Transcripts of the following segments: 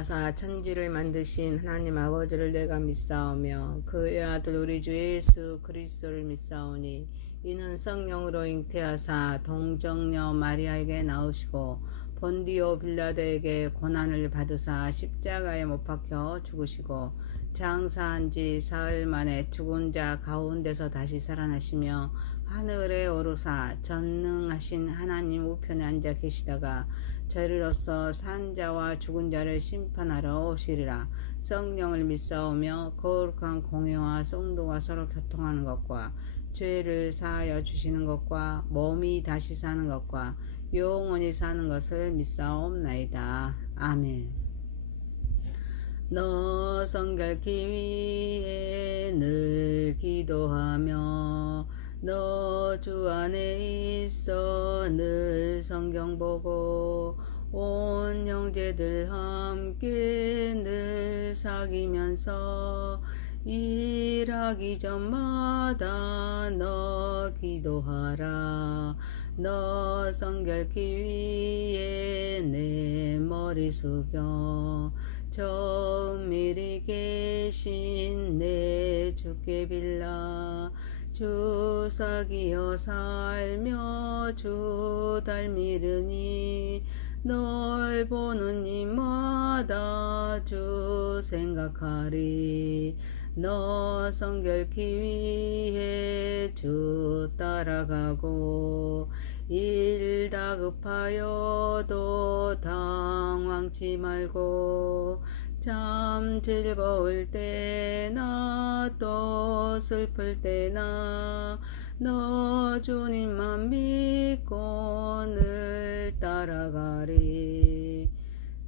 전능하사 천지를 만드신 하나님 아버지를 내가 믿사오며 그의 아들 우리 주 예수 그리스도를 믿사오니 이는 성령으로 잉태하사 동정녀 마리아에게 나으시고 본디오 빌라도에게 고난을 받으사 십자가에 못 박혀 죽으시고 장사한 지 사흘 만에 죽은 자 가운데서 다시 살아나시며 하늘에 오르사 전능하신 하나님 우편에 앉아 계시다가 저희로서 산 자와 죽은 자를 심판하러 오시리라. 성령을 믿사오며 거룩한 공회와 성도가 서로 교통하는 것과 죄를 사하여 주시는 것과 몸이 다시 사는 것과 영원히 사는 것을 믿사옵나이다. 아멘. 너 성결케 위해 늘 기도하며 너 주 안에 있어 늘 성경 보고 온 형제들 함께 늘 사귀면서 일하기 전마다 너 기도하라. 너 성결케 위해 내 머리 숙여 정밀히 계신 내 주께 빌라. 주 사귀어 살며 주 닮으니 널 보는 이마다 주 생각하리. 너 성결케 위해 주 따라가고 일 다급하여도 당황치 말고 참 즐거울 때나 또 슬플 때나 너 주님만 믿고 늘 따라가리.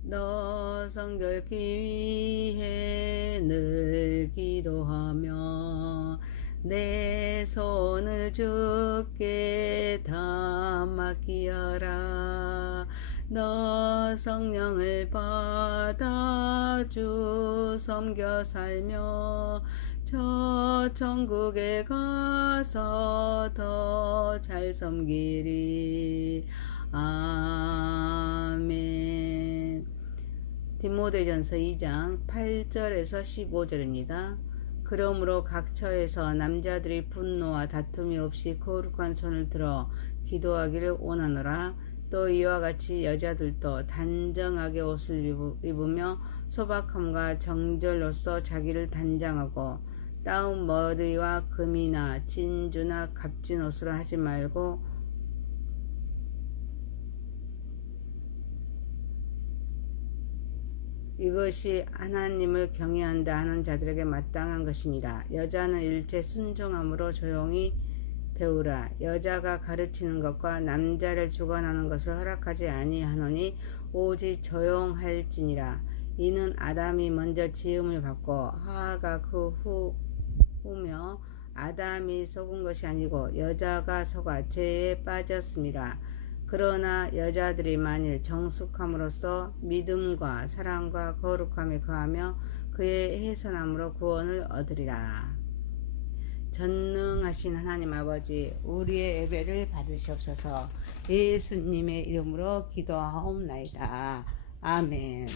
너 성결케 위해 늘 기도하며 내 손을 주께 다 맡기어라. 너 성령을 받아 주 섬겨 살며 저 천국에 가서 더 잘 섬기리. 아멘. 디모데전서 2장 8절에서 15절입니다. 그러므로 각 처에서 남자들이 분노와 다툼이 없이 거룩한 손을 들어 기도하기를 원하노라. 또 이와 같이 여자들도 단정하게 옷을 입으며 소박함과 정절로서 자기를 단장하고 따운 머리와 금이나 진주나 값진 옷으로 하지 말고 이것이 하나님을 경외한다 하는 자들에게 마땅한 것이니라. 여자는 일체 순종함으로 조용히 배우라. 여자가 가르치는 것과 남자를 주관하는 것을 허락하지 아니하노니 오직 조용할지니라. 이는 아담이 먼저 지음을 받고 하하가 그 후며 아담이 속은 것이 아니고 여자가 속아 죄에 빠졌음이라. 그러나 여자들이 만일 정숙함으로써 믿음과 사랑과 거룩함에 거하며 그의 해선함으로 구원을 얻으리라. 전능하신 하나님 아버지, 우리의 예배를 받으시옵소서. 예수님의 이름으로 기도하옵나이다. 아멘.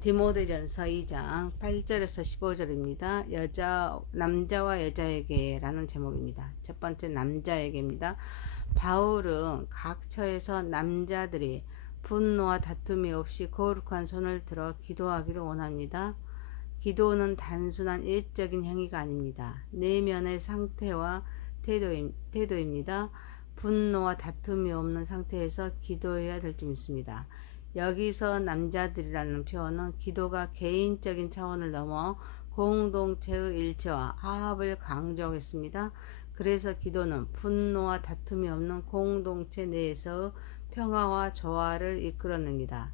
디모데전서 2장 8절에서 15절입니다. 남자와 여자에게 라는 제목입니다. 첫 번째 남자에게입니다. 바울은 각 처에서 남자들이 분노와 다툼이 없이 거룩한 손을 들어 기도하기를 원합니다. 기도는 단순한 일적인 행위가 아닙니다. 내면의 상태와 태도입니다. 분노와 다툼이 없는 상태에서 기도해야 될 줄 믿습니다. 여기서 남자들이라는 표현은 기도가 개인적인 차원을 넘어 공동체의 일체와 화합을 강조했습니다. 그래서 기도는 분노와 다툼이 없는 공동체 내에서 평화와 조화를 이끌어냅니다.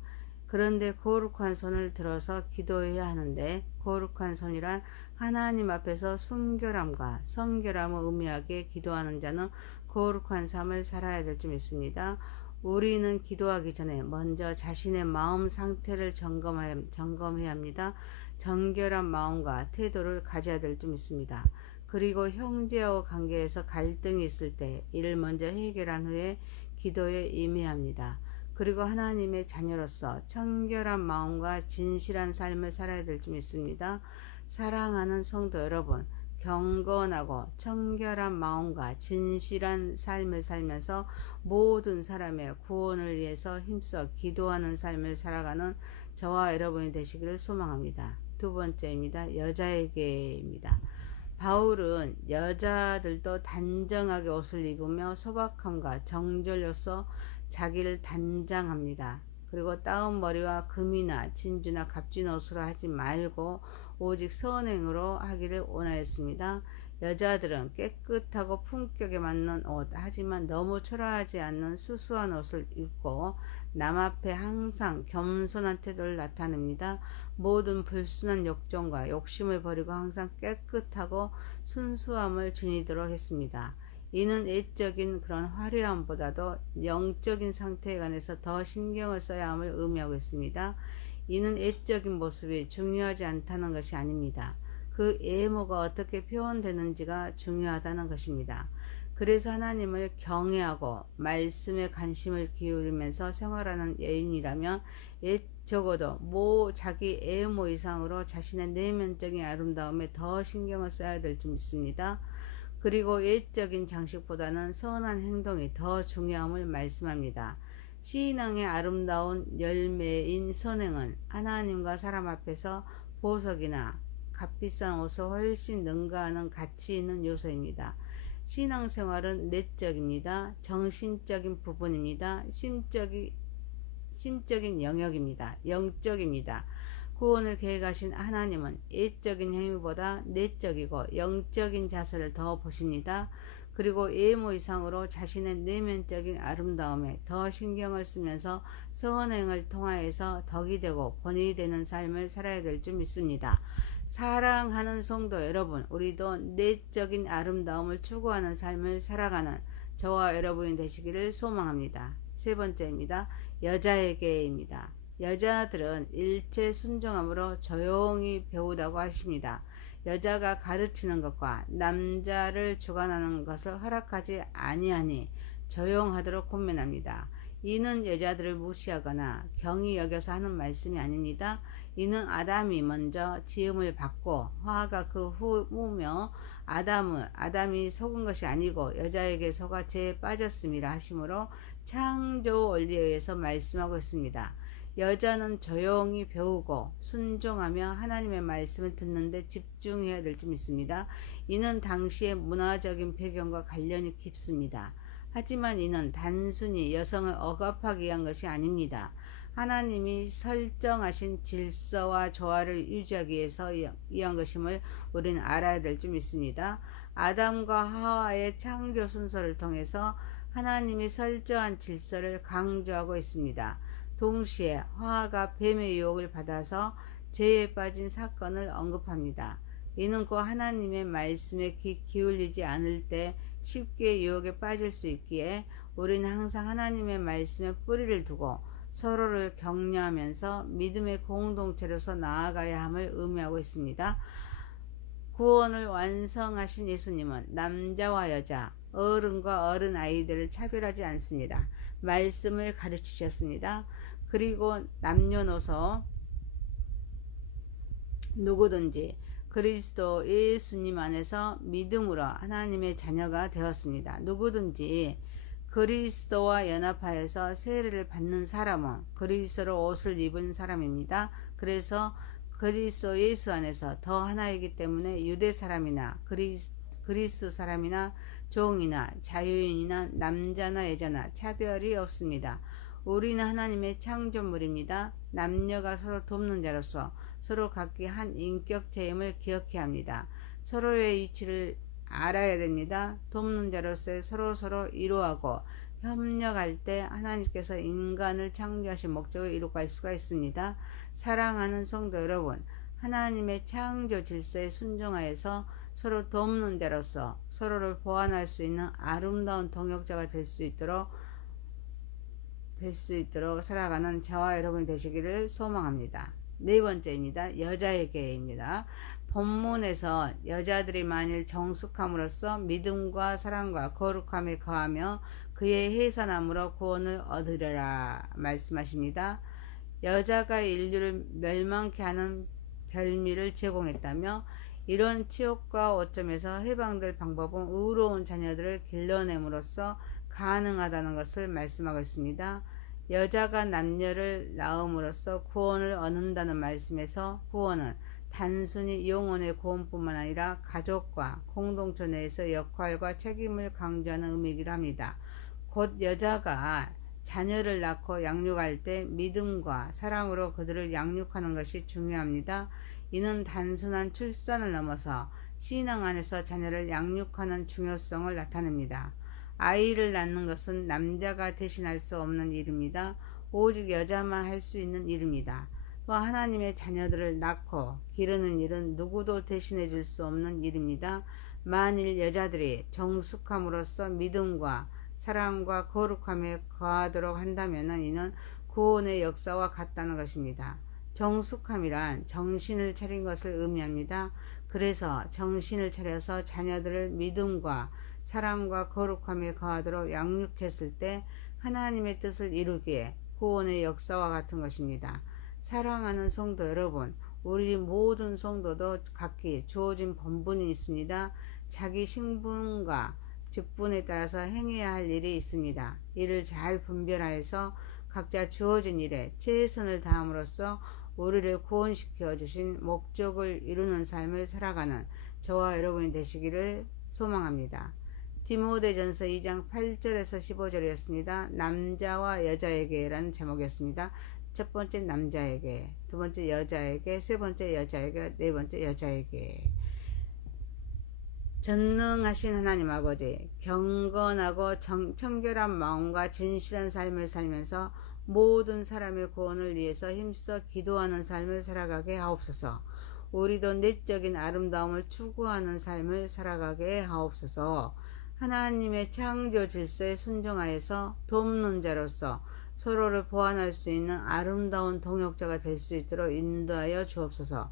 그런데 거룩한 손을 들어서 기도해야 하는데 거룩한 손이란 하나님 앞에서 순결함과 성결함을 의미하게 기도하는 자는 거룩한 삶을 살아야 될 줄 믿습니다. 우리는 기도하기 전에 먼저 자신의 마음 상태를 점검해야 합니다. 정결한 마음과 태도를 가져야 될 줄 믿습니다. 그리고 형제와 관계에서 갈등이 있을 때 이를 먼저 해결한 후에 기도에 임해야 합니다. 그리고 하나님의 자녀로서 청결한 마음과 진실한 삶을 살아야 될 줄 믿습니다. 사랑하는 성도 여러분, 경건하고 청결한 마음과 진실한 삶을 살면서 모든 사람의 구원을 위해서 힘써 기도하는 삶을 살아가는 저와 여러분이 되시기를 소망합니다. 두 번째입니다. 여자에게입니다. 바울은 여자들도 단정하게 옷을 입으며 소박함과 정절로서 자기를 단장합니다. 그리고 따은 머리와 금이나 진주나 값진 옷으로 하지 말고 오직 선행으로 하기를 원하였습니다. 여자들은 깨끗하고 품격에 맞는 옷, 하지만 너무 초라하지 않는 수수한 옷을 입고 남 앞에 항상 겸손한 태도를 나타냅니다. 모든 불순한 욕정과 욕심을 버리고 항상 깨끗하고 순수함을 지니도록 했습니다. 이는 애적인 그런 화려함보다도 영적인 상태에 관해서 더 신경을 써야 함을 의미하고 있습니다. 이는 애적인 모습이 중요하지 않다는 것이 아닙니다. 그 외모가 어떻게 표현되는지가 중요하다는 것입니다. 그래서 하나님을 경외하고 말씀에 관심을 기울이면서 생활하는 여인이라면 적어도 자기 외모 이상으로 자신의 내면적인 아름다움에 더 신경을 써야 될 줄 믿습니다. 그리고 외적인 장식보다는 선한 행동이 더 중요함을 말씀합니다. 신앙의 아름다운 열매인 선행은 하나님과 사람 앞에서 보석이나 값비싼 옷을 훨씬 능가하는 가치 있는 요소입니다. 신앙생활은 내적입니다. 정신적인 부분입니다. 심적인 영역입니다. 영적입니다. 구원을 계획하신 하나님은 외적인 행위보다 내적이고 영적인 자세를 더 보십니다. 그리고 외모 이상으로 자신의 내면적인 아름다움에 더 신경을 쓰면서 선행을 통하여서 덕이 되고 본이 되는 삶을 살아야 될 줄 믿습니다. 사랑하는 성도 여러분, 우리도 내적인 아름다움을 추구하는 삶을 살아가는 저와 여러분이 되시기를 소망합니다. 세 번째입니다. 여자에게입니다. 여자들은 일체 순종함으로 조용히 배우다고 하십니다. 여자가 가르치는 것과 남자를 주관하는 것을 허락하지 아니하니 조용하도록 권면합니다. 이는 여자들을 무시하거나 경히 여겨서 하는 말씀이 아닙니다. 이는 아담이 먼저 지음을 받고 화가 그 후며 아담이 속은 것이 아니고 여자에게 속아 죄에 빠졌음이라 하시므로 창조 원리에 의해서 말씀하고 있습니다. 여자는 조용히 배우고 순종하며 하나님의 말씀을 듣는 데 집중해야 될 줄 믿습니다. 이는 당시의 문화적인 배경과 관련이 깊습니다. 하지만 이는 단순히 여성을 억압하기 위한 것이 아닙니다. 하나님이 설정하신 질서와 조화를 유지하기 위해서 위한 것임을 우리는 알아야 될 줄 믿습니다. 아담과 하와의 창조 순서를 통해서 하나님이 설정한 질서를 강조하고 있습니다. 동시에 하와가 뱀의 유혹을 받아서 죄에 빠진 사건을 언급합니다. 이는 곧 하나님의 말씀에 귀 기울이지 않을 때 쉽게 유혹에 빠질 수 있기에 우리는 항상 하나님의 말씀에 뿌리를 두고 서로를 격려하면서 믿음의 공동체로서 나아가야 함을 의미하고 있습니다. 구원을 완성하신 예수님은 남자와 여자, 어른과 어른 아이들을 차별하지 않습니다. 말씀을 가르치셨습니다. 그리고 남녀노소 누구든지 그리스도 예수님 안에서 믿음으로 하나님의 자녀가 되었습니다. 누구든지 그리스도와 연합하여서 세례를 받는 사람은 그리스도로 옷을 입은 사람입니다. 그래서 그리스도 예수 안에서 더 하나이기 때문에 유대 사람이나 그리스 사람이나 종이나 자유인이나 남자나 여자나 차별이 없습니다. 우리는 하나님의 창조물입니다. 남녀가 서로 돕는 자로서 서로 각기 한 인격체임을 기억해야 합니다. 서로의 위치를 알아야 됩니다. 돕는 자로서 서로 이루하고 협력할 때 하나님께서 인간을 창조하신 목적을 이루갈 수가 있습니다. 사랑하는 성도 여러분, 하나님의 창조 질서에 순종하여서 서로 돕는 자로서 서로를 보완할 수 있는 아름다운 동역자가 될 수 있도록 살아가는 저와 여러분이 되시기를 소망합니다. 네 번째입니다. 여자에게입니다. 본문에서 여자들이 만일 정숙함으로써 믿음과 사랑과 거룩함에 거하며 그의 해산함으로 구원을 얻으리라 말씀하십니다. 여자가 인류를 멸망케 하는 별미를 제공했다며 이런 치욕과 오점에서 해방될 방법은 의로운 자녀들을 길러냄으로써 가능하다는 것을 말씀하고 있습니다. 여자가 남녀를 낳음으로써 구원을 얻는다는 말씀에서 구원은 단순히 영혼의 구원뿐만 아니라 가족과 공동체 내에서 역할과 책임을 강조하는 의미이기도 합니다. 곧 여자가 자녀를 낳고 양육할 때 믿음과 사랑으로 그들을 양육하는 것이 중요합니다. 이는 단순한 출산을 넘어서 신앙 안에서 자녀를 양육하는 중요성을 나타냅니다. 아이를 낳는 것은 남자가 대신할 수 없는 일입니다. 오직 여자만 할 수 있는 일입니다. 또 하나님의 자녀들을 낳고 기르는 일은 누구도 대신해 줄 수 없는 일입니다. 만일 여자들이 정숙함으로써 믿음과 사랑과 거룩함에 거하도록 한다면 이는 구원의 역사와 같다는 것입니다. 정숙함이란 정신을 차린 것을 의미합니다. 그래서 정신을 차려서 자녀들을 믿음과 사랑과 거룩함에 거하도록 양육했을 때 하나님의 뜻을 이루기에 구원의 역사와 같은 것입니다. 사랑하는 성도 여러분, 우리 모든 성도도 각기 주어진 본분이 있습니다. 자기 신분과 직분에 따라서 행해야 할 일이 있습니다. 이를 잘 분별하여서 각자 주어진 일에 최선을 다함으로써 우리를 구원시켜 주신 목적을 이루는 삶을 살아가는 저와 여러분이 되시기를 소망합니다. 디모데전서 2장 8절에서 15절이었습니다. 남자와 여자에게라는 제목이었습니다. 첫 번째 남자에게, 두 번째 여자에게, 세 번째 여자에게, 네 번째 여자에게. 전능하신 하나님 아버지, 경건하고 청결한 마음과 진실한 삶을 살면서 모든 사람의 구원을 위해서 힘써 기도하는 삶을 살아가게 하옵소서. 우리도 내적인 아름다움을 추구하는 삶을 살아가게 하옵소서. 하나님의 창조 질서에 순종하여서 돕는 자로서 서로를 보완할 수 있는 아름다운 동역자가 될 수 있도록 인도하여 주옵소서.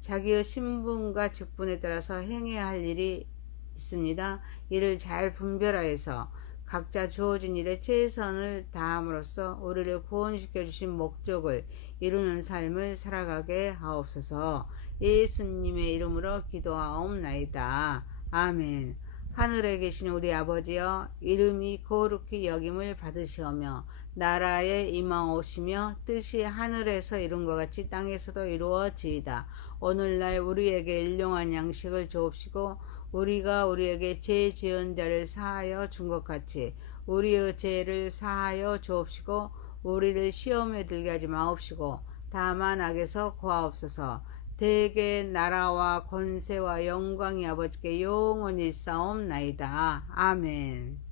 자기의 신분과 직분에 따라서 행해야 할 일이 있습니다. 이를 잘 분별하여서 각자 주어진 일에 최선을 다함으로써 우리를 구원시켜 주신 목적을 이루는 삶을 살아가게 하옵소서. 예수님의 이름으로 기도하옵나이다. 아멘. 하늘에 계신 우리 아버지여, 이름이 거룩히 여김을 받으시오며 나라에 임하오시며 뜻이 하늘에서 이룬 것 같이 땅에서도 이루어지이다. 오늘날 우리에게 일용할 양식을 주옵시고 우리가 우리에게 죄 지은 자를 사하여 준 것 같이 우리의 죄를 사하여 주옵시고 우리를 시험에 들게 하지 마옵시고 다만 악에서 구하옵소서. 대개 나라와 권세와 영광이 아버지께 영원히 있사옵나이다. 아멘.